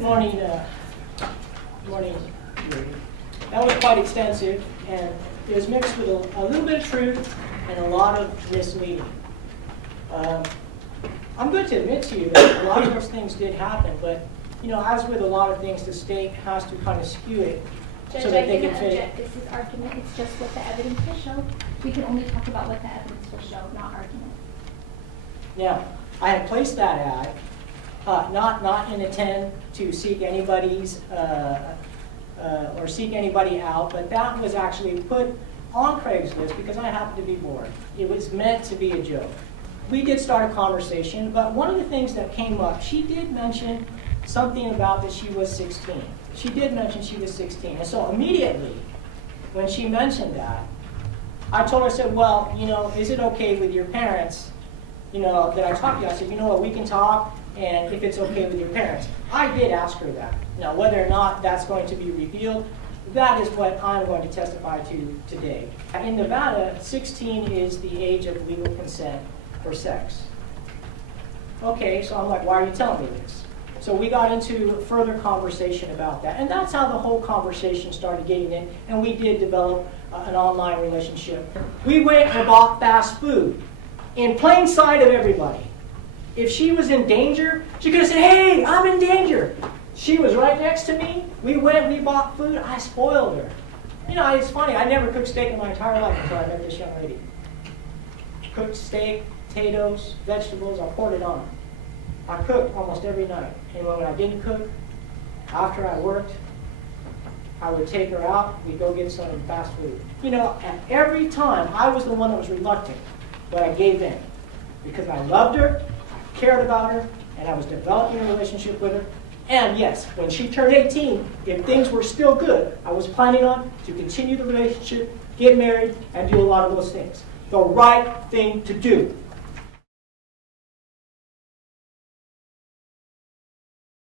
Good morning. Good morning. That was quite extensive, and it was mixed with a little bit of truth and a lot of misleading. I'm going to admit to you that a lot of those things did happen, but as with a lot of things, the state has to kind of skew it Judge, so that they can fit object. This is argument. It's just what the evidence will show. We can only talk about what the evidence will show, not argument. Now, I had placed that ad, not in intent to seek anybody's or seek anybody out, but that was actually put on Craigslist because I happened to be bored. It was meant to be a joke. We did start a conversation, but one of the things that came up, she did mention something about that she was 16. She did mention she was 16. And so immediately, when she mentioned that, I told her, I said, well, is it okay with your parents, that I talked to you? I said, we can talk, and if it's okay with your parents. I did ask her that. Now, whether or not that's going to be revealed, that is what I'm going to testify to today. In Nevada, 16 is the age of legal consent for sex. Okay, so I'm like, why are you telling me this? So we got into further conversation about that. And that's how the whole conversation started getting in, and we did develop an online relationship. We went and bought fast food in plain sight of everybody. If she was in danger, she could have said, hey, I'm in danger. She was right next to me. We went, we bought food. I spoiled her. It's funny. I never cooked steak in my entire life until I met this young lady. Cooked steak, potatoes, vegetables. I poured it on. I cooked almost every night. And when I didn't cook, after I worked, I would take her out. We'd go get some fast food. And every time I was the one that was reluctant, but I gave in because I loved her, I cared about her, and I was developing a relationship with her. And yes, when she turned 18, if things were still good, I was planning on to continue the relationship, get married, and do a lot of those things. The right thing to do.